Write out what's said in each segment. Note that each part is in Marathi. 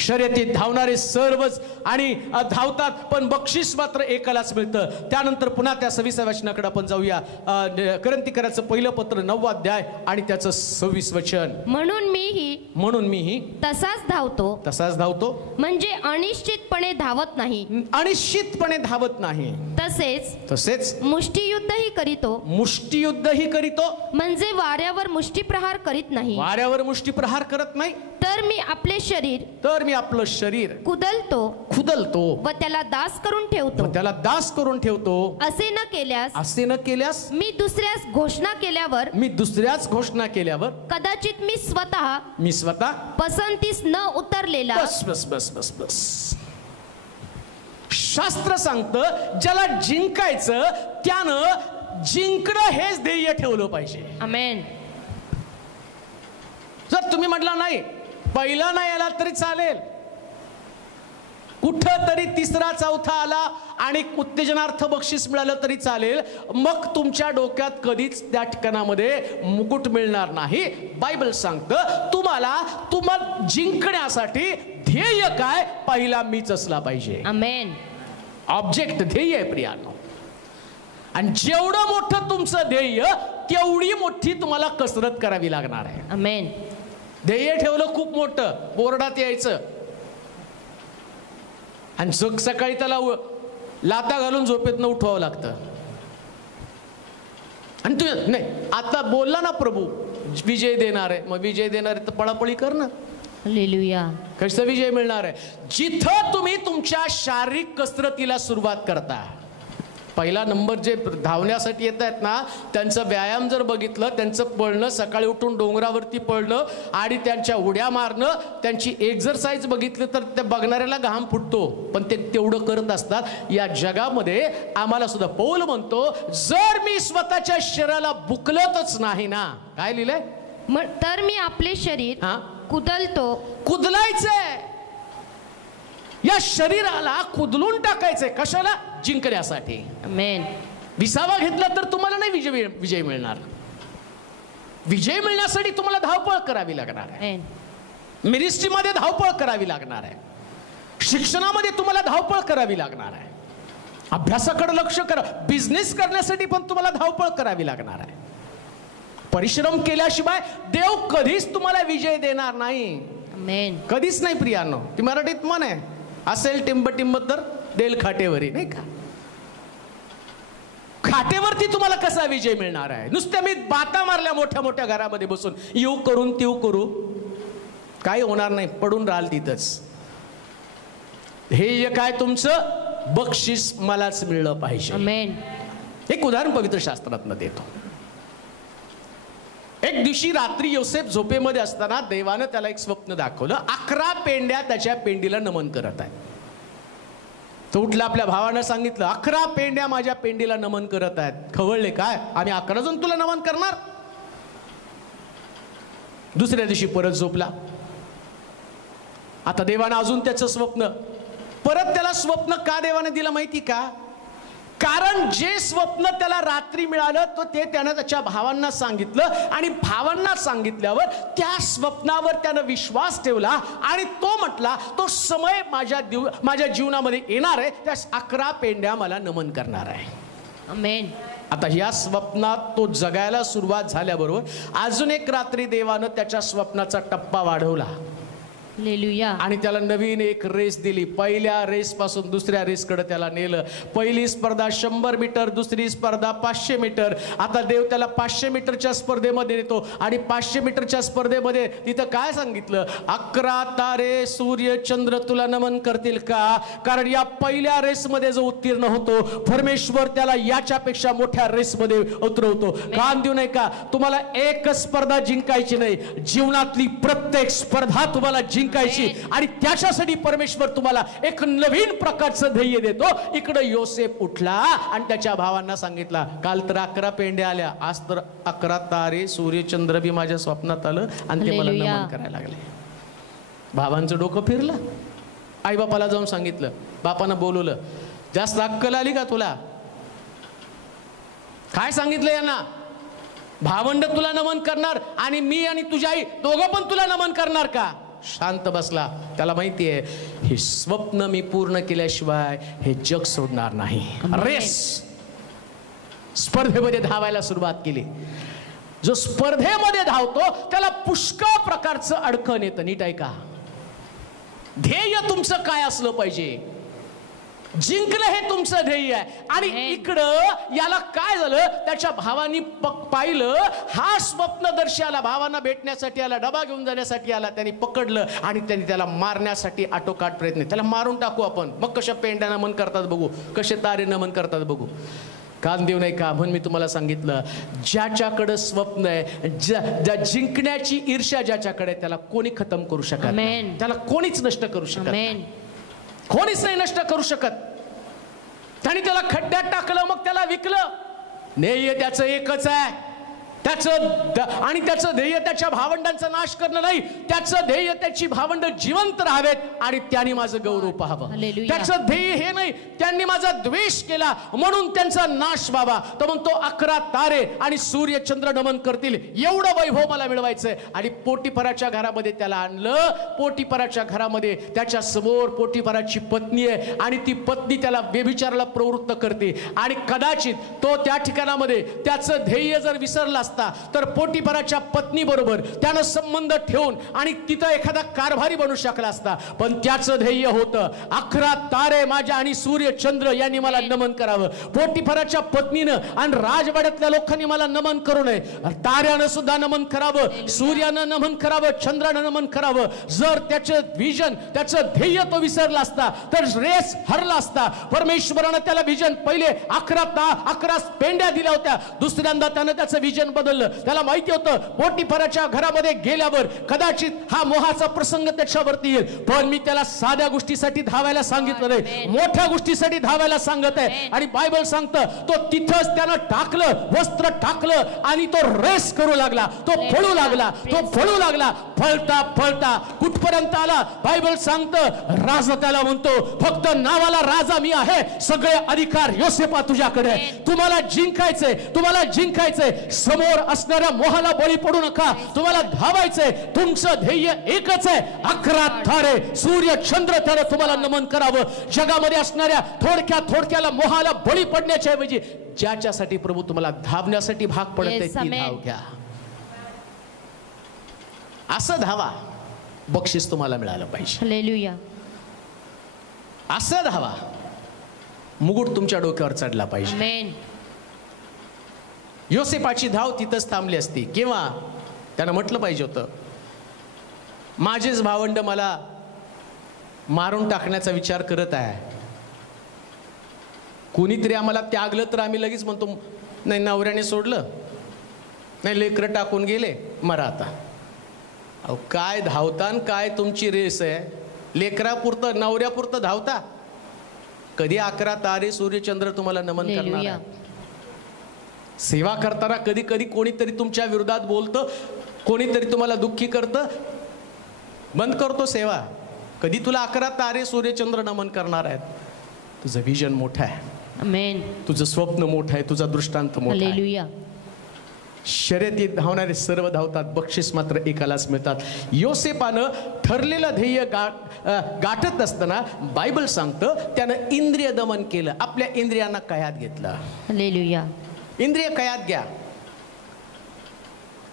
शर्यतीत धावणारे सर्वच आणि धावतात, पण बक्षीस मात्र एकालाच मिळतं. त्यानंतर पुन्हा त्या 26व्या वचनाकडे आपण जाऊया. करंथीकराचं पहिलं पत्र 9वा अध्याय आणि त्याचं 26 वचन. म्हणून मीही तसाच धावतो म्हणजे अनिश्चितपणे धावत नाही, तसेच मुष्टियुद्धही करीतो म्हणजे वाऱ्यावर मुष्टिप्रहार करत नाही. तर मी आपलं शरीर कुदलतो व त्याला दास करून ठेवतो. असे न केल्यास मी दुसऱ्यास घोषणा केल्यावर कदाचित मी स्वतः पसंतीस न उतरलेला. बस. शास्त्र सांगतं ज्याला जिंकायचं त्यानं जिंकणं हेच ध्येय ठेवलं पाहिजे. आमेन. जर तुम्ही म्हटलं नाही पहिला नाही आला तरी चालेल, कुठं तरी तिसरा चौथा आला आणि उत्तेजनार्थ बक्षीस मिळालं तरी चालेल, मग तुमच्या डोक्यात कधीच त्या ठिकाणामध्ये मुकुट मिळणार नाही. बायबल सांगतं तुम्हाला जिंकण्यासाठी ध्येय काय, पहिला मीच असला पाहिजे. आमेन. ऑब्जेक्ट ध्येय आहे प्रियानो. आणि जेवढं मोठं तुमचं ध्येय तेवढी मोठी तुम्हाला कसरत करावी लागणार आहे. आमेन. ध्येय ठेवलं खूप मोठं, बोर्डात यायचं आणि सकाळी त्याला लाता घालून झोपेतनं उठवावं लागतं. आणि तू नाही आता बोलला ना प्रभू विजय देणार आहे, मग विजय देणार आहे तर पळापळी कर ना. हालेलुया. कसं विजय मिळणार आहे? जिथं तुम्ही तुमच्या शारीरिक कसरतीला सुरुवात करता. पहिला नंबर जे धावण्यासाठी येत आहेत ना, त्यांचं व्यायाम जर बघितलं, त्यांचं पळणं, सकाळी उठून डोंगरावरती पळणं आणि त्यांच्या उड्या मारणं, त्यांची एक्झरसाइज बघितलं तर त्या बघणाऱ्याला घाम फुटतो, पण ते तेवढं करत असतात. या जगामध्ये आम्हाला सुद्धा पौल म्हणतो जर मी स्वतःच्या शरीराला बुकलतच नाही ना, काय लिहिलंय, तर मी आपले शरीर कुदलायचंय. या शरीराला कुदलून टाकायचंय. कशाला? जिंकण्यासाठी. आमेन. विसावा घेतला तर तुम्हाला नाही विजय मिळणार. विजय मिळण्यासाठी तुम्हाला धावपळ करावी लागणार आहे. मिनिस्ट्रीमध्ये धावपळ करावी लागणार आहे. शिक्षणामध्ये तुम्हाला धावपळ करावी लागणार आहे. अभ्यासाकडे लक्ष करा. बिझनेस करण्यासाठी पण तुम्हाला धावपळ करावी लागणार आहे. परिश्रम केल्याशिवाय देव कधीच तुम्हाला विजय देणार नाही. आमेन. कधीच नाही प्रियानो. ती मराठीत म्हण आहे, असेल टिंब तर देल खाटेवरी, नाही का? खाटेवरती तुम्हाला कसा विजय मिळणार आहे? नुसत्या मी बाता मारल्या मोठ्या मोठ्या घरामध्ये बसून येऊ करून तीव करू, काही होणार नाही, पडून राहाल तिथंच. ध्येय काय तुमचं? बक्षीस मलाच मिळलं पाहिजे. आमेन. एक उदाहरण पवित्र शास्त्रातनं देतो. एक दिवशी रात्री योसेफ झोपेमध्ये असताना देवानं त्याला एक स्वप्न दाखवलं. 11 पेंड्या त्याच्या पेंडीला नमन करत आहे. तो उठला, आपल्या भावानं सांगितलं 11 पेंड्या माझ्या पेंडीला नमन करत आहेत. खवळले, काय आम्ही 11 जण तुला नमन करणार? दुसऱ्या दिवशी परत झोपला. आता देवानं अजून त्याचं स्वप्न, परत त्याला स्वप्न का देवाने दिलं माहिती का? कारण जे स्वप्न त्याला रात्री मिळालं तो ते त्यानं त्याच्या भावांना सांगितलं आणि भावांना सांगितल्यावर त्या स्वप्नावर त्यानं विश्वास ठेवला आणि तो म्हटला तो समय माझ्या जीवनामध्ये येणार आहे, त्या 11 पेंड्या मला नमन करणार आहे. आमेन. आता या स्वप्नात तो जगायला सुरुवात झाल्याबरोबर अजून एक रात्री देवानं त्याच्या स्वप्नाचा टप्पा वाढवला. हालेलुया. आणि त्याला नवीन एक रेस दिली. पहिल्या रेस पासून दुसऱ्या रेस कडे त्याला नेलं. पहिली स्पर्धा 100 मीटर, दुसरी स्पर्धा 500 मीटर. आता देव त्याला 500 मीटरच्या स्पर्धेमध्ये नेतो आणि 500 मीटरच्या स्पर्धेमध्ये तिथं काय सांगितलं? 11 तारे सूर्य चंद्र तुला नमन करतील का? कारण या पहिल्या रेसमध्ये जो उत्तीर्ण होतो परमेश्वर त्याला याच्यापेक्षा मोठ्या रेसमध्ये उतरवतो. काम देऊ नये का? तुम्हाला एक स्पर्धा जिंकायची नाही, जीवनातली प्रत्येक स्पर्धा तुम्हाला जिंकायची जिंकायची आणि त्याच्यासाठी परमेश्वर तुम्हाला एक नवीन प्रकारचं ध्येय देतो. इकडे योसेफ उठला आणि त्याच्या भावांना सांगितला, काल तर 11 पेंड्या आल्या, आज तर 11 तारे सूर्यचंद्र बी माझ्या स्वप्नात आलं आणि ते मला नमन करायला लागले. भावांचं डोकं फिरलं. आई बापाला जाऊन सांगितलं, बापानं बोलवलं, जास्त अक्कल आली का तुला? काय सांगितलं यांना? भावंड तुला नमन करणार आणि मी आणि तुझी आई दोघं पण तुला नमन करणार का? शांत बसला. त्याला माहिती आहे हे स्वप्न मी पूर्ण केल्याशिवाय हे जग सोडणार नाही. रेस स्पर्धेमध्ये धावायला सुरुवात केली. जो स्पर्धेमध्ये धावतो त्याला पुष्कळ प्रकारचं अडकण येतं. नीट ऐका, ध्येय तुमचं काय असलं पाहिजे? जिंकलं हे तुमचं ध्येय आहे. आणि इकडं याला काय झालं, त्याच्या भावानी पाहिलं, हा स्वप्नदर्शी आला, भावांना भेटण्यासाठी आला, डबा घेऊन जाण्यासाठी आला. त्यांनी पकडलं आणि त्यांनी त्याला मारण्यासाठी आटोकाट प्रयत्न, त्याला मारून टाकू आपण, मग कशा पेंड्या नमन करतात बघू, कसे तारे नमन करतात बघू. कान देऊ नाही का? म्हणून मी तुम्हाला सांगितलं, ज्याच्याकडे स्वप्न आहे, ज्या जिंकण्याची ईर्ष्या ज्याच्याकडे, त्याला कोणी खतम करू शकत नाही, त्याला कोणीच नष्ट करू शकत नाही, कोणीच नाही नष्ट करू शकत. त्याने त्याला खड्ड्यात टाकलं, मग त्याला विकलं. ध्येय त्याचं एकच आहे, आणि त्याचं ध्येय त्याच्या भावंडांचा नाश करणं नाही. त्याचं ध्येय त्याची भावंड जिवंत राहावेत आणि त्यांनी माझं गौरव पाहावं. त्याचं ध्येय हे नाही त्यांनी माझा द्वेष केला म्हणून त्यांचा नाश व्हावा. तर मग तो 11 तारे आणि सूर्य चंद्र नमन करतील एवढं वैभव मला मिळवायचंय. आणि पोटीफराच्या घरामध्ये त्याला आणलं. पोटीफराच्या घरामध्ये त्याच्या समोर पोटीफराची पत्नी आहे आणि ती पत्नी त्याला व्यभिचाराला प्रवृत्त करते. आणि कदाचित तो त्या ठिकाणामध्ये त्याचं ध्येय जर विसरला तर पोटीफराच्या पत्नी बरोबर त्यानं संबंध ठेवून आणि तिथं एखादा कारभारी बनू शकला असता. पण त्याचं ध्येय होतं 11 तारे माझ्या आणि सूर्य चंद्र यांनी मला नमन करावं. पोटीफराच्या पत्नीनं आणि राजवाड्यातल्या लोकांनी मला नमन करू नये. ताऱ्यानं सुद्धा नमन करावं, सूर्यानं नमन करावं, चंद्रानं नमन करावं. जर त्याचं विजन, त्याचं ध्येय तो विसरला असता तर रेस हरला असता. परमेश्वरानं त्याला विजन पहिले 11 पेंड्या दिल्या होत्या. दुसऱ्यांदा त्यानं त्याचं विजन बदललं. त्याला माहिती होतं पोटीफराच्या घरामध्ये गेल्यावर कदाचित हा मोहाचा प्रसंग त्याच्यावरती येईल. पण मी त्याला साध्या गोष्टीसाठी धावायला सांगितलं नाही, मोठ्या गोष्टीसाठी धावायला सांगत आहे. आणि बायबल सांगतं तो तिथंच त्यानं टाकलं, वस्त्र टाकलं आणि तो रेस करू लागला, तो पळू लागला, तो पळू लागला. पळता पळता कुठपर्यंत आला? बायबल सांगतं राजा त्याला म्हणतो, फक्त नावाला राजा मी आहे, सगळे अधिकार योसेफा तुझ्याकडे. तुम्हाला जिंकायचंय, तुम्हाला जिंकायचंय. समोर असणाऱ्या मोहाला बळी पडू नका. तुम्हाला धावायचंय. तुमचं ध्येय एकच आहे, 11 तारे सूर्य चंद्र त्याला तुम्हाला नमन करावं. जगामध्ये असणाऱ्या थोडक्याला मोहाला बळी पडण्याच्या ऐवजी ज्याच्यासाठी प्रभू तुम्हाला धावण्यासाठी भाग पडत आहे ती धाव घ्या. असं धावा, बक्षीस तुम्हाला मिळालं पाहिजे. हालेलुया. असं धावा, मुकुट तुमच्या डोक्यावर चढला पाहिजे. आमेन. योसेफाची धाव तिथंच थांबली असती किंवा त्यानं म्हटलं पाहिजे होतं, माझेच भावंड मला मारून टाकण्याचा विचार करत आहे, कोणीतरी आम्हाला त्यागलं तर आम्ही लगेच म्हणतो नाही नवऱ्याने सोडलं, नाही लेकरं टाकून गेले, मरा आता. अहो काय धावतान, काय तुमची रेस आहे? लेकरापुरतं नवऱ्यापुरतं धावता? कधी 11 तारे सूर्यचंद्र तुम्हाला नमन करणार आहे? सेवा करताना कधी कधी कोणीतरी तुमच्या विरोधात बोलतं, कोणीतरी तुम्हाला दुःखी करतं, बंद करतो सेवा. कधी तुला 11 तारे सूर्यचंद्र नमन करणार आहेत? तुझं विजन मोठं आहे, आमेन. तुझं स्वप्न मोठं आहे, तुझा दृष्टांत मोठा आहे. हालेलुया. शर्यतीत धावणारे सर्व धावतात, बक्षीस मात्र एकालाच मिळतात. योसेफानं ठरलेलं ध्येय गाठत असताना बायबल सांगतं त्यानं इंद्रिय दमन केलं, आपल्या इंद्रियांना कयात घेतलं. हालेलुया. इंद्रिय कयात घ्या.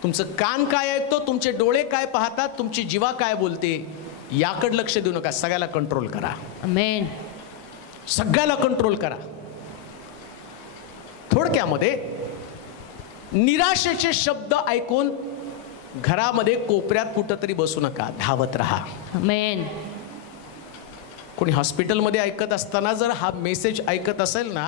तुमचं कान काय ऐकतो, तुमचे डोळे काय पाहतात, तुमची जीवा काय बोलते, याकडे लक्ष देऊ नका. सगळ्याला कंट्रोल करा. आमेन. सगळ्याला कंट्रोल करा. थोडक्यामध्ये निराशेचे शब्द ऐकून घरामध्ये कोपऱ्यात कुठंतरी बसू नका, धावत राहा. आमेन. कोणी हॉस्पिटलमध्ये ऐकत असताना जर हा मेसेज ऐकत असेल ना,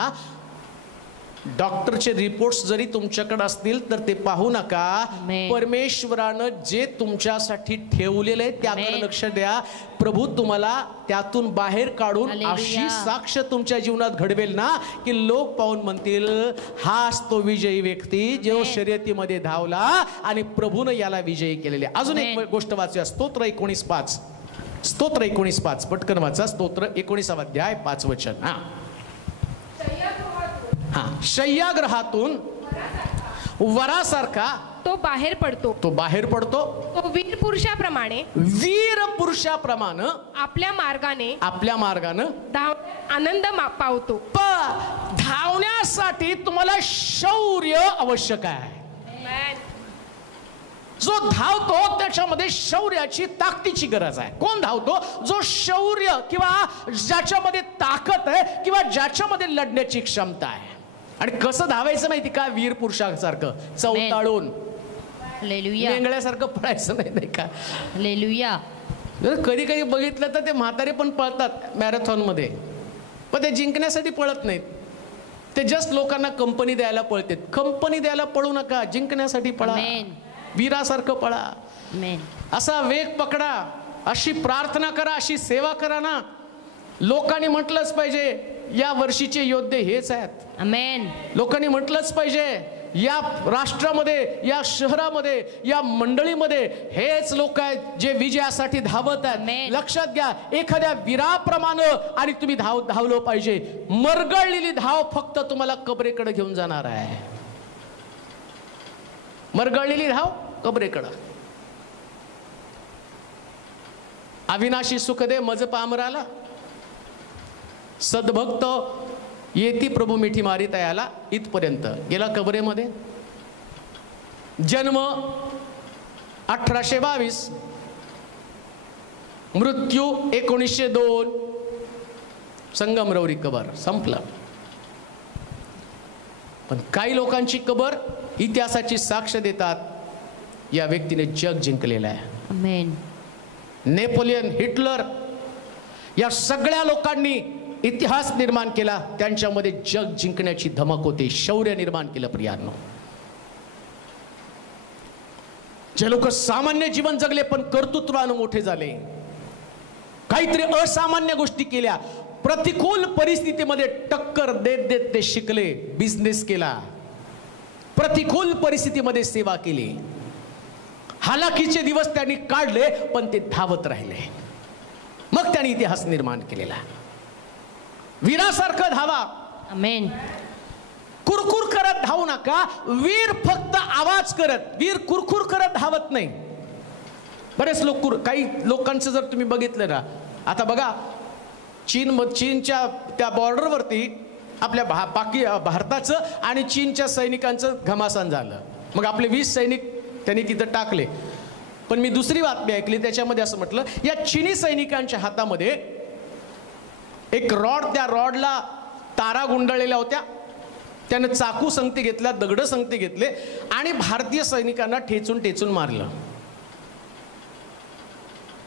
डॉक्टरचे रिपोर्ट्स जरी तुमच्याकडे असतील तर ते पाहू नका. Amen. परमेश्वरानं जे तुमच्यासाठी ठेवलेलं आहे त्याकडे Amen. लक्ष द्या. प्रभू तुम्हाला त्यातून बाहेर काढून Hallelujah. अशी साक्ष तुमच्या जीवनात घडवेल ना की लोक पाहून म्हणतील हाच तो विजयी व्यक्ती जो Amen. शर्यतीमध्ये धावला आणि प्रभूनं याला विजयी केलेले. अजून एक Amen. गोष्ट वाचूया. स्तोत्र 19:5. स्तोत्र 19:5 पटकन वाचा. स्तोत्र 19 अध्याय 5 वचन. शय्यागृहातून वरासारखा तो बाहेर पडतो. तो बाहेर पडतो. तो वीर पुरुषाप्रमाणे आपल्या मार्गानं आनंद पावतो. धावण्यासाठी तुम्हाला शौर्य आवश्यक आहे. जो धावतो त्याच्यामध्ये शौर्याची ताकदीची गरज आहे. कोण धावतो? जो शौर्य किंवा ज्याच्यामध्ये ताकद आहे किंवा ज्याच्यामध्ये लढण्याची क्षमता आहे. आणि कसं धावायचं माहिती का? वीर पुरुषासारखं चवताळून हालेलुया. वेंगळ्यासारखं पळायचं नाही का? हालेलुया. कधी कधी बघितलं तर ते म्हातारे पण पळतात मॅरेथॉन मध्ये, पण ते जिंकण्यासाठी पळत नाहीत. ते जस्ट लोकांना कंपनी द्यायला पळतात. कंपनी द्यायला पळू नका, जिंकण्यासाठी पळा. Amen. वीरासारखं पळा. Amen. असा वेग पकडा, अशी प्रार्थना करा, अशी सेवा करा ना. लोकांनी म्हटलंच पाहिजे या वर्षीचे योद्धे हेच आहेत. Amen. लोकांनी म्हटलंच पाहिजे या राष्ट्रामध्ये, या शहरामध्ये, या मंडळीमध्ये हेच लोक आहेत जे विजयासाठी धावत आहेत. Amen. लक्षात घ्या, एखाद्या वीराप्रमाणे आणि तुम्ही धावलो पाहिजे. मरगळलेली धाव फक्त तुम्हाला कबरेकडे घेऊन जाणार आहे. मरगळलेली धाव कबरेकडं. अविनाशी सुखदे मज पामराला, सद्भक्त येती प्रभू मिठी मारिता याला, इथपर्यंत गेला कबरेमध्ये. जन्म 1822, मृत्यू 1902, संगमरवरी कबर संपलं. पण काही लोकांची कबर इतिहासाची साक्ष देतात या व्यक्तीने जग जिंकलेलं आहे. Amen. नेपोलियन, हिटलर या सगळ्या लोकांनी इतिहास निर्माण केला. त्यांच्यामध्ये जग जिंकण्याची धमक होती, शौर्य निर्माण केलं. प्रियांनो, जे लोक सामान्य जीवन जगले पण कर्तृत्वानं मोठे झाले, काहीतरी असामान्य गोष्टी केल्या, प्रतिकूल परिस्थितीमध्ये टक्कर देत देत ते शिकले, बिझनेस केला, प्रतिकूल परिस्थितीमध्ये सेवा केली, हालाकीचे दिवस त्यांनी काढले पण ते धावत राहिले. मग त्यांनी इतिहास निर्माण केलेला. वीरासारखं धावा. Amen. कुरकुर करत धावू नका. वीर फक्त आवाज करत, वीर कुरकुर करत धावत नाही. बरेच लोक, काही लोकांचं जर तुम्ही बघितलं ना, आता बघा चीनच्या त्या बॉर्डरवरती आपल्या भारताचं आणि चीनच्या सैनिकांचं घमासान झालं. मग आपले 20 सैनिक त्यांनी तिथं टाकले. पण मी दुसरी बातमी ऐकली, त्याच्यामध्ये असं म्हटलं या चीनी सैनिकांच्या हातामध्ये एक रॉड, त्या रॉडला तारा गुंडाळलेल्या होत्या. त्यानं चाकू संगती घेतल्या, दगड संगती घेतले आणि भारतीय सैनिकांना ठेचून ठेचून मारलं.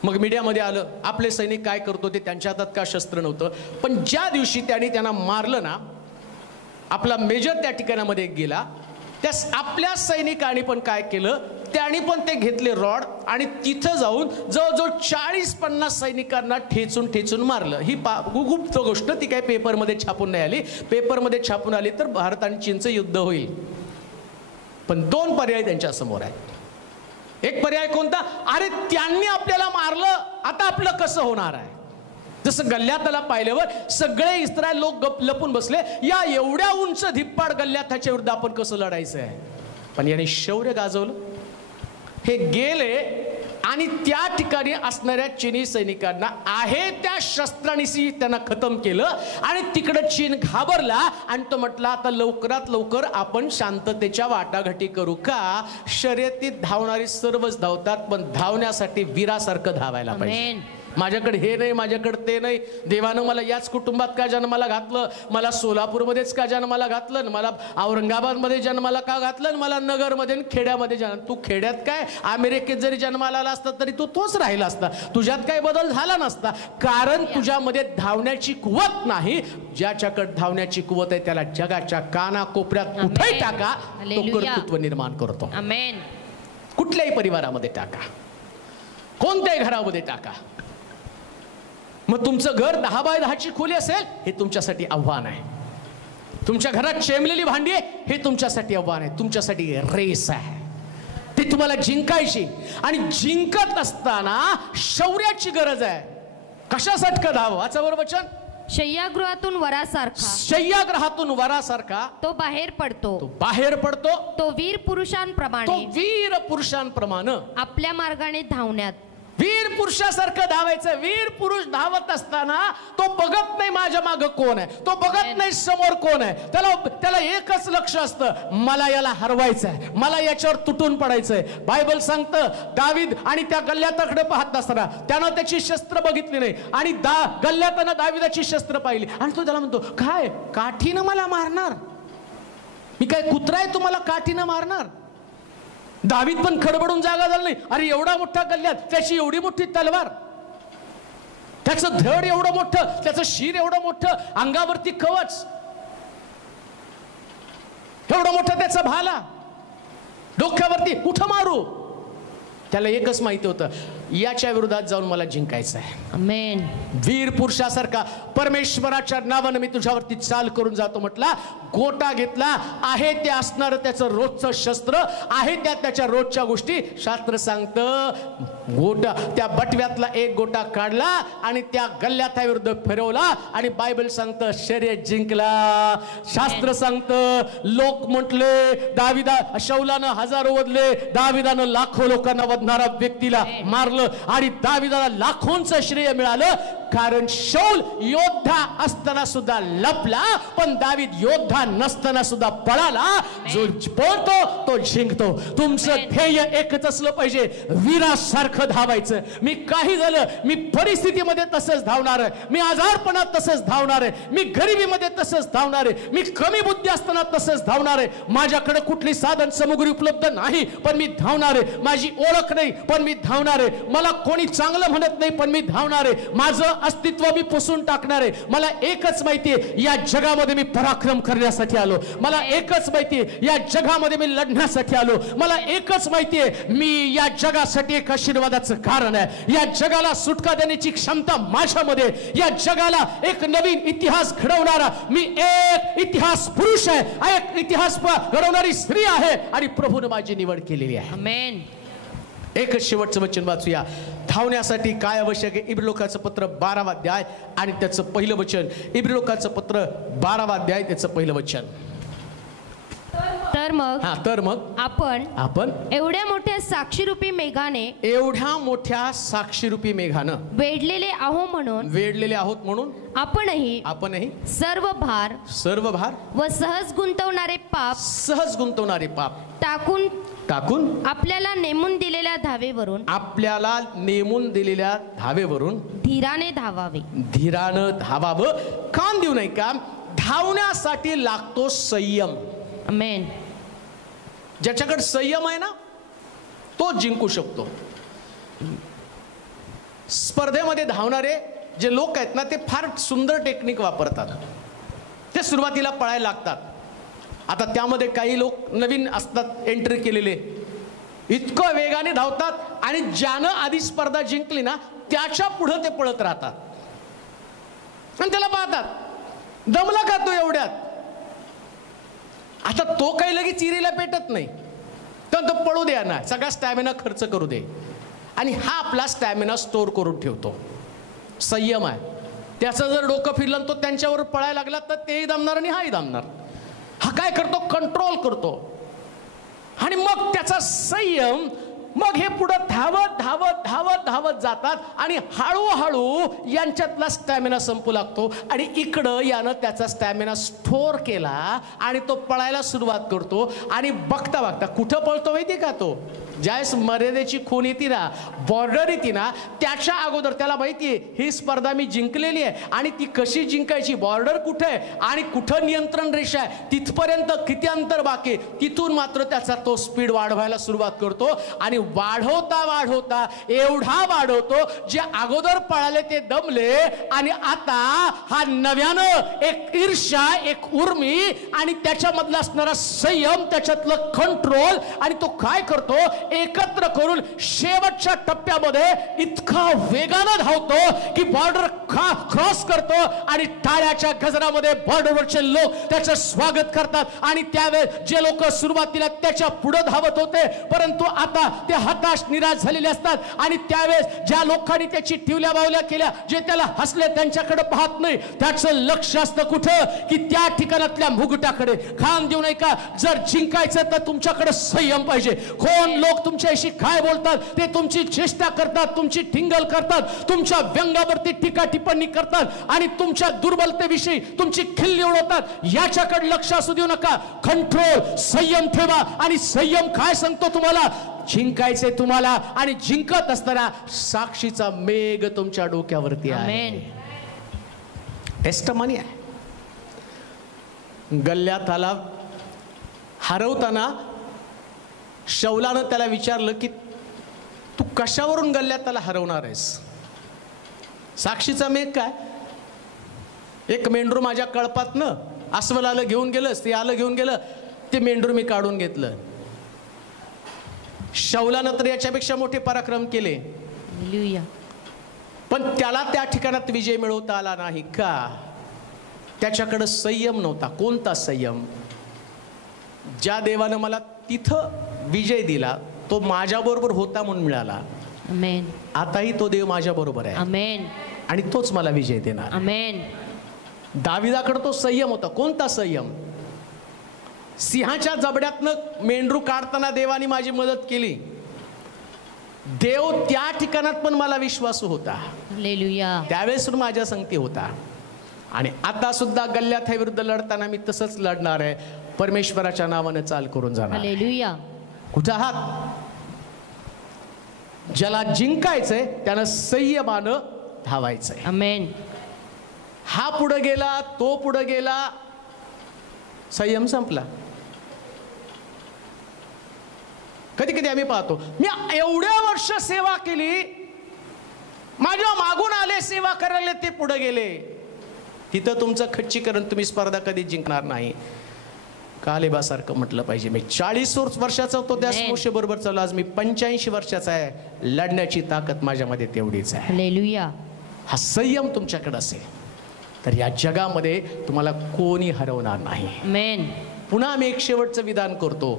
मग मीडियामध्ये आलं आपले सैनिक काय करत होते, त्यांच्या हातात का शस्त्र नव्हतं. पण ज्या दिवशी त्यांना मारलं ना, आपला मेजर त्या ठिकाणामध्ये गेला, त्या आपल्या सैनिकांनी पण काय केलं, त्यांनी पण ते घेतले रॉड आणि तिथं जाऊन जवळजवळ 40-50 सैनिकांना ठेचून ठेचून मारलं. ही गुप्त गोष्ट, ती काय पेपरमध्ये छापून नाही आली. पेपरमध्ये छापून आली तर भारत आणि चीनचं युद्ध होईल. पण 2 पर्याय त्यांच्या समोर आहेत. एक पर्याय कोणता? अरे त्यांनी आपल्याला मारलं, आता आपलं कसं होणार आहे? जसं गल्ल्याताला पाहिल्यावर सगळे इस्रायल लोक लपून बसले, या एवढ्या उंच धिप्पाड गल्ल्याताच्या विरुद्ध आपण कसं लढायचं आहे? पण यांनी शौर्य गाजवलं. हे गेले आणि त्या ठिकाणी असणाऱ्या चीनी सैनिकांना आहे त्या शस्त्रांनी त्यांना खतम केलं आणि तिकडे चीन घाबरला आणि तो म्हटला आता लवकरात लवकर आपण शांततेच्या वाटाघाटी करू. का? शर्यतीत धावणारी सर्वच धावतात, पण धावण्यासाठी वीरासारखं धावायला पाहिजे. माझ्याकडे हे नाही, माझ्याकडे ते नाही, देवानं मला याच कुटुंबात का जन्माला घातलं, मला सोलापूरमध्येच का जन्माला घातलं, मला औरंगाबादमध्ये जन्माला का घातलं, मला नगरमध्ये खेड्यामध्ये तू खेड्यात काय, अमेरिकेत जरी जन्माला आला असता तरी तू तोच राहिला असता, तुझ्यात काही बदल झाला नसता. कारण तुझ्यामध्ये धावण्याची कुवत नाही. ज्याच्याकडे धावण्याची कुवत आहे त्याला जगाच्या कानाकोपऱ्यात कुठेही टाका, तो कर्तृत्व निर्माण करतो. आमेन. कुठल्याही परिवारामध्ये टाका, कोणत्याही घरामध्ये टाका. मग तुमचं घर 10 बाय 10ची खोली असेल, हे तुमच्यासाठी आव्हान आहे. तुमच्या घरात शेमलेली भांडी आहे, हे तुमच्यासाठी आव्हान आहे, तुमच्यासाठी रेस आहे. ती तुम्हाला जिंकायची. आणि जिंकत असताना शौर्याची गरज आहे. कशासाठी धाव? वाचा बरं वचन. शय्यागृहातून वरासारखा, शय्यागृहातून वरासारखा तो बाहेर पडतो, तो बाहेर पडतो, तो वीर पुरुषांप्रमाणे, तो वीर पुरुषांप्रमाणे आपल्या मार्गाने धावण्यात. वीर पुरुषासारखं धावायचं. वीर पुरुष धावत असताना तो बघत नाही माझ्या मागे कोण आहे, तो बघत नाही समोर कोण आहे, त्याला एकच लक्ष असतं, मला याला हरवायचं आहे, मला याच्यावर तुटून पडायचंय. बायबल सांगतं दावीद आणि त्या गल्ल्याताकडे पाहत असताना त्यानं त्याची शस्त्र बघितली नाही आणि गल्ल्यातानं दावीदाची शस्त्र पाहिली आणि तो त्याला म्हणतो, काय काठीनं मला मारणार? मी काय कुत्रा आहे तुम्हाला काठीनं मारणार? दावीद पण खडबडून जागा झाला नाही. अरे एवढा मोठा गल्ल्यात, त्याची एवढी मोठी तलवार, त्याचं धड एवढं मोठं, त्याचं शिर एवढं मोठं, अंगावरती कवच एवढं मोठं, त्याचा भाला डोक्यावरती, कुठं मारू? त्याला एकच माहिती होतं, याच्या विरोधात जाऊन मला जिंकायचं आहे. आमेन. वीर पुरुषासारखा परमेश्वराच्या नावानं मी तुझ्यावरती चाल करून जातो म्हटला. गोटा घेतला, आहे ते असणार त्याचं रोजचं शस्त्र, आहे त्याच्या रोजच्या गोष्टी. शास्त्र सांगतं गोटा, त्या बटव्यातला एक गोटा काढला आणि त्या गल्ल्याताविरुद्ध फिरवला आणि बायबल सांगतं शर्यत जिंकला. शास्त्र सांगतं लोक म्हटले दाविदा, शौलानं हजारो वधले, दाविदानं लाखो लोकांना वधणारा व्यक्तीला मारलं आणि दाविदाला लाखोंचं श्रेय मिळालं. कारण शौल योद्धा असताना सुद्धा लपला, पण दावीद योद्धा नसताना सुद्धा पळाला. जो पळतो तो जिंकतो. तुमचं ध्येय एकच असलं पाहिजे, वीरासारखं धावायचं. मी काही झालं, मी परिस्थितीमध्ये तसंच धावणार आहे, मी आजारपणात तसंच धावणार आहे, मी गरिबीमध्ये तसंच धावणार आहे, मी कमी बुद्धी असताना तसंच धावणार आहे. माझ्याकडे कुठली साधन सामुग्री उपलब्ध नाही पण मी धावणार आहे. माझी ओळख नाही पण मी धावणार आहे. मला कोणी चांगलं म्हणत नाही पण मी धावणार आहे. माझं अस्तित्व मी पुसून टाकणार आहे. मला एकच माहितीये, या जगामध्ये मी पराक्रम करण्यासाठी आलो. मला एकच माहितीये, या जगामध्ये मी लढण्यासाठी आलो. मला एकच माहितीये, मी या जगासाठी एक आशीर्वादाचं कारण आहे. या जगाला सुटका देण्याची क्षमता माझ्यामध्ये, या जगाला एक नवीन इतिहास घडवणारा मी एक इतिहास पुरुष आहे, एक इतिहास घडवणारी स्त्री आहे आणि प्रभूने माझी निवड केलेली आहे. आमेन. एकच शेवटचं वचन वाचूया. धावण्यासाठी काय आवश्यक आहे? इब्रिलोकाचं पत्र 12वा अध्याय आणि त्याचं पहिलं वचन. इब्रिलोकाचं पत्र 12वा अध्याय त्याचं पहिलं वचन. तर मग आपण एवढ्या मोठ्या साक्षीरूपी मेघाने, एवढ्या मोठ्या साक्षीरूपी मेघानं वेढलेले आहोत म्हणून आपणही सर्व भार व सहज गुंतवणारे पाप टाकून आपल्याला नेमून दिलेल्या धावेवरून धीराने धावावं. काम देऊ नये का? धावण्यासाठी लागतो संयम. आमेन. ज्याच्याकडे संयम आहे ना तो जिंकू शकतो. स्पर्धेमध्ये धावणारे जे लोक आहेत ना ते फार सुंदर टेक्निक वापरतात. ते सुरुवातीला पळायला लागतात. आता त्यामध्ये काही लोक नवीन असतात, एंट्री केलेले, इतकं वेगाने धावतात आणि ज्यानं आधी स्पर्धा जिंकली ना त्याच्या पुढे ते पळत राहतात आणि त्याला पाहतात दमला का तो एवढ्यात. आता तो काही लगेच चिरीला पेटत नाही, तर तो पळू द्या ना, सगळा स्टॅमिना खर्च करू दे आणि हा आपला स्टॅमिना स्टोर करून ठेवतो. संयम आहे. त्याचं जर डोकं फिरलं तो त्यांच्यावर पळायला लागला तर तेही दमणार आणि हाही दमणार. हा काय करतो? कंट्रोल करतो आणि मग त्याचा संयम, मग मग हे पुढे धावत धावत धावत धावत जातात आणि हळूहळू यांच्यातला स्टॅमिना संपू लागतो आणि इकडं यानं त्याचा स्टॅमिना स्टोअर केला आणि तो पळायला सुरुवात करतो आणि बघता बघता कुठं पळतो माहिती का तो, ज्यावेळेस मर्यादेची खून येते ना, बॉर्डर येते ना, त्याच्या अगोदर त्याला माहितीये ही स्पर्धा मी जिंकलेली आहे आणि ती कशी जिंकायची, बॉर्डर कुठे आहे आणि कुठं नियंत्रण रेषा आहे, तिथपर्यंत किती अंतर बाकी, तिथून मात्र त्याचा तो स्पीड वाढवायला सुरुवात करतो आणि वाढवता वाढवता एवढा वाढवतो जे अगोदर पळाले ते दमले आणि आता हा नव्यानं एक ईर्ष्या, एक उर्मी आणि त्याच्यामधला असणारा संयम, त्याच्यातलं कंट्रोल आणि तो काय करतो, एकत्र करून शेवटच्या टप्प्यामध्ये इतका वेगानं धावतो की बॉर्डर क्रॉस करतो आणि टाळ्याच्या गजरामध्ये बॉर्डरवरचे लोक त्याचं स्वागत करतात आणि त्यावेळेस जे लोक सुरुवातीला त्याच्या पुढे धावत होते परंतु आता ते हताश निराश झालेले असतात आणि त्यावेळेस ज्या लोकांनी त्याची टिवल्या बावल्या केल्या, जे त्याला हसले, त्यांच्याकडे पाहत नाही, त्याचं लक्ष असतं कुठं की त्या ठिकाणातल्या मुकुटाकडे. खान देऊ नये का, जर जिंकायचं तर तुमच्याकडे संयम पाहिजे. कोण लोक तुमच्याशी काय बोलतात ते तुमची चेष्टा करतात, तुमची टिंगल करतात, तुमच्या व्यंगावरती टीका टिप्पणी करतात आणि तुमच्या दुर्बलतेविषयी तुमची खिल्ली उडवतात, याच्याकडे लक्ष असू देऊ नका. कंट्रोल, संयम ठेवा आणि संयम काय सांगतो तुम्हाला, जिंकायचे तुम्हाला आणि जिंकत असताना साक्षीचा मेघ तुमच्या डोक्यावरती आहे. टेस्टमनी आहे. गल्ल्यात आला, हरवताना शौलानं त्याला विचारलं की तू कशावरून गल्ल्यात त्याला हरवणार आहेस. साक्षीचा मेघ काय, एक मेंढरू माझ्या कळपातनं अस्वलाला घेऊन गेलंस, ते आलं घेऊन गेलं, ते मेंढरू मी काढून घेतलं. शौलानं तर याच्यापेक्षा मोठे पराक्रम केले पण त्याला त्या ठिकाणात विजय मिळवता आला नाही का, त्याच्याकडे संयम नव्हता. कोणता संयम, ज्या देवानं मला तिथं विजय दिला तो माझ्या बरोबर होता म्हणून मिळाला. आमेन. आताही तो देव माझ्या बरोबर आहे. आमेन. आणि तोच मला विजय देणार. आमेन. दाविदाकडे तो संयम होता. कोणता संयम, सिंहाच्या जबड्यातनं मेंढरू काढताना देवाने माझी मदत केली, देव त्या ठिकाणात पण मला विश्वासू होता. हालेलुया. त्यावेळेस माझ्या संगती होता आणि आता सुद्धा गल्ल्यात विरुद्ध लढताना मी तसंच लढणार आहे. परमेश्वराच्या नावाने चाल करून जाणार. हालेलुया. कुठं आहात, ज्याला जिंकायचंय त्यानं संयमानं धावायचंय. आमेन. हा पुढे गेला, तो पुढे गेला, संयम संपला. कधी कधी आम्ही पाहतो, मी एवढ्या वर्ष सेवा केली, माझ्या मागून आले सेवा करायला, ते पुढे गेले. तिथं तुमचं खच्चीकरण, तुम्ही स्पर्धा कधी जिंकणार नाही. कालेबासारखं म्हटलं पाहिजे. मी 40 वर्षाचा होतो त्या मोशे बरोबर चालू, आज मी 85 वर्षाचा आहे. लढण्याची ताकद माझ्यामध्ये तेवढीच आहे. हालेलुया. हा संयम तुमच्याकडे असेल तर या जगामध्ये तुम्हाला कोणी हरवणार नाही. आमेन. पुन्हा मी एक शेवटचं विधान करतो,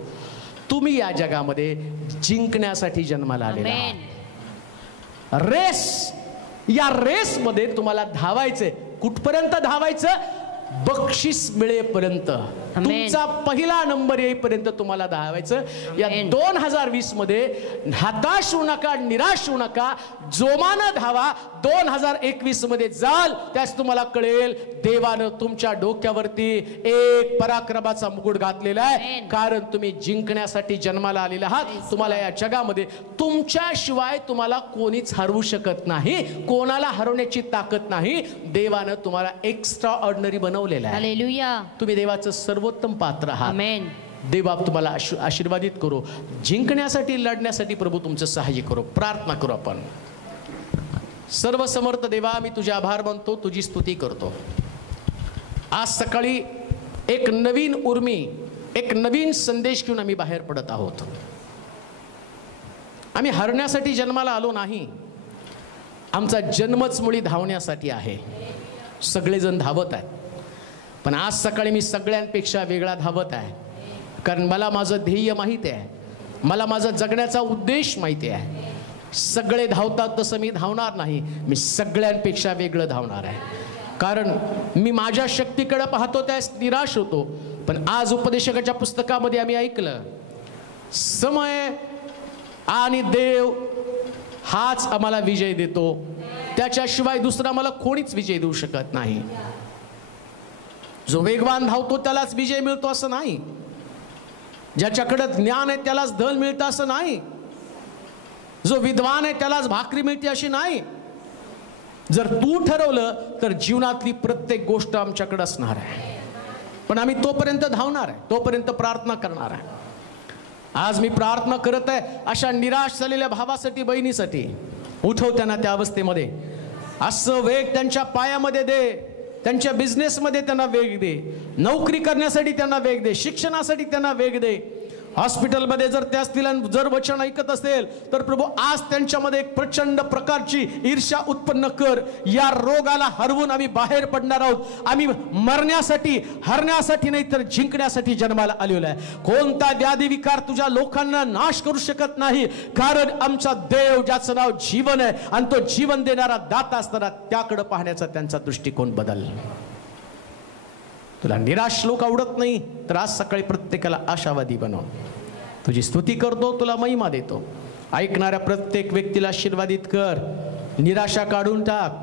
तुम्ही या जगामध्ये जिंकण्यासाठी जन्माला आलेला आहात. रेस, या रेस मध्ये तुम्हाला धावायचंय. कुठपर्यंत धावायचं, बक्षीस मिळेपर्यंत, तुमचा पहिला नंबर येईपर्यंत तुम्हाला धावायचं. या 2020 मध्ये हताश होऊ नका, निराश होऊ नका, जोमानं धावा. 2021 मध्ये जाल त्यास तुम्हाला कळेल देवानं तुमच्या डोक्यावरती एक पराक्रमाचा मुकुट घातलेला आहे, कारण तुम्ही जिंकण्यासाठी जन्माला आलेला आहात. तुम्हाला या जगामध्ये तुमच्याशिवाय तुम्हाला कोणीच हरवू शकत नाही, कोणाला हरवण्याची ताकद नाही. देवानं तुम्हाला एक्स्ट्रा ऑर्डिनरी बनवलेला आहे. हालेलुया. तुम्ही देवाचं सर्वोत्तम पात्र आहात. आमेन. देव बाप तुम्हाला आशीर्वादित करो. जिंकण्यासाठी, लढण्यासाठी प्रभू तुमचं सहाय्य करो. प्रार्थना करू आपण. सर्व समर्थ देवा, मी तुझे आभार मानतो, तुझी स्तुती करतो. आज सकाळी एक नवीन उर्मी, एक नवीन संदेश घेऊन आम्ही बाहेर पडत आहोत. आम्ही हरण्यासाठी जन्माला आलो नाही, आमचा जन्मच मुळी धावण्यासाठी आहे. सगळेजण धावत आहेत पण आज सकाळी मी सगळ्यांपेक्षा वेगळा धावत आहे, कारण मला माझं ध्येय माहिती आहे, मला माझा जगण्याचा उद्देश माहिती आहे. सगळे धावतात तसं मी धावणार नाही, मी सगळ्यांपेक्षा वेगळं धावणार आहे. कारण मी माझ्या शक्तीकडे पाहतो त्यास निराश होतो. पण आज उपदेशकाच्या पुस्तकामध्ये आम्ही ऐकलं, समय आणि देव हाच आम्हाला विजय देतो, त्याच्याशिवाय दुसरा मला कोणीच विजय देऊ शकत नाही. जो वेगवान धावतो त्यालाच विजय मिळतो असं नाही, ज्याच्याकडे ज्ञान आहे त्यालाच धन मिळतं असं नाही, जो विद्वान आहे त्यालाच भाकरी मिळते अशी नाही. जर तू ठरवलं तर जीवनातली प्रत्येक गोष्ट आमच्याकडे असणार आहे, पण आम्ही तोपर्यंत धावणार आहे, तोपर्यंत प्रार्थना करणार आहे. आज मी प्रार्थना करत आहे अशा निराश झालेल्या भावासाठी, बहिणीसाठी. उठव त्यांना त्या अवस्थेमध्ये, असं वेग त्यांच्या पायामध्ये दे, त्यांच्या बिझनेसमध्ये त्यांना वेग दे, नोकरी करण्यासाठी त्यांना वेग दे, शिक्षणासाठी त्यांना वेग दे. हॉस्पिटलमध्ये जर ते असतील आणि जर वचन ऐकत असेल तर प्रभू आज त्यांच्यामध्ये एक प्रचंड प्रकारची ईर्ष्या उत्पन्न कर. या रोगाला हरवून आम्ही बाहेर पडणार आहोत. आम्ही मरण्यासाठी, हरण्यासाठी नाही तर जिंकण्यासाठी जन्माला आलेलो आहे. कोणता व्याधी विकार तुझ्या लोकांना नाश करू शकत नाही, कारण आमचा देव ज्याचं नाव जीवन आहे आणि तो जीवन देणारा दाता असताना त्याकडे पाहण्याचा त्यांचा दृष्टिकोन बदल. तुला निराश लोक आवडत नाही तर आज सकाळी प्रत्येकाला आशावादी बनव. तुझी स्तुती करतो, तुला महिमा देतो. ऐकणाऱ्या प्रत्येक व्यक्तीला आशीर्वादित कर, निराशा काढून टाक,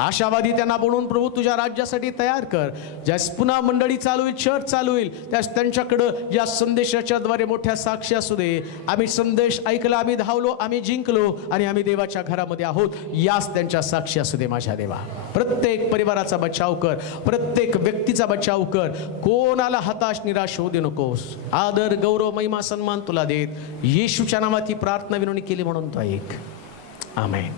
आशावादी त्यांना बनवून प्रभू तुझ्या राज्यासाठी तयार कर. ज्यास पुन्हा मंडळी चालू होईल, चर्च चालू होईल, त्यास त्यांच्याकडं या संदेशाच्या द्वारे मोठ्या साक्षी असू दे. आम्ही संदेश ऐकला, आम्ही धावलो, आम्ही जिंकलो आणि आम्ही देवाच्या घरामध्ये आहोत, यास त्यांच्या साक्षी असू दे. माझ्या देवा, प्रत्येक परिवाराचा बचाव कर, प्रत्येक व्यक्तीचा बचाव कर. कोणाला हताश निराश होऊ दे नकोस. आदर, गौरव, महिमा, सन्मान तुला देत येशूच्या नावात ही प्रार्थना विनवणी केली म्हणून तो ऐक. आमेन.